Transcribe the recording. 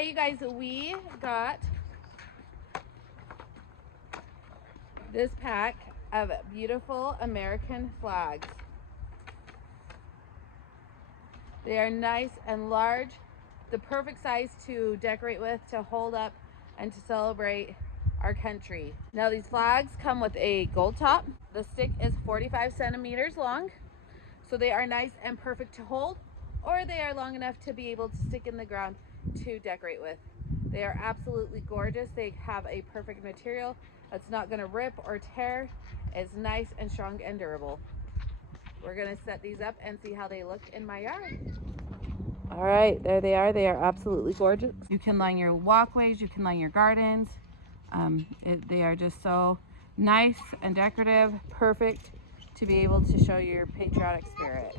Hey you guys, we got this pack of beautiful American flags. They are nice and large, the perfect size to decorate with, to hold up, and to celebrate our country. Now these flags come with a gold top. The stick is 45 centimeters long, so they are nice and perfect to hold, or they are long enough to be able to stick in the ground to decorate with. They are absolutely gorgeous. They have a perfect material that's not going to rip or tear. It's nice and strong and durable. We're going to set these up and see how they look in my yard. All right, there they are. They are absolutely gorgeous. You can line your walkways, you can line your gardens. They are just so nice and decorative, perfect to be able to show your patriotic spirit.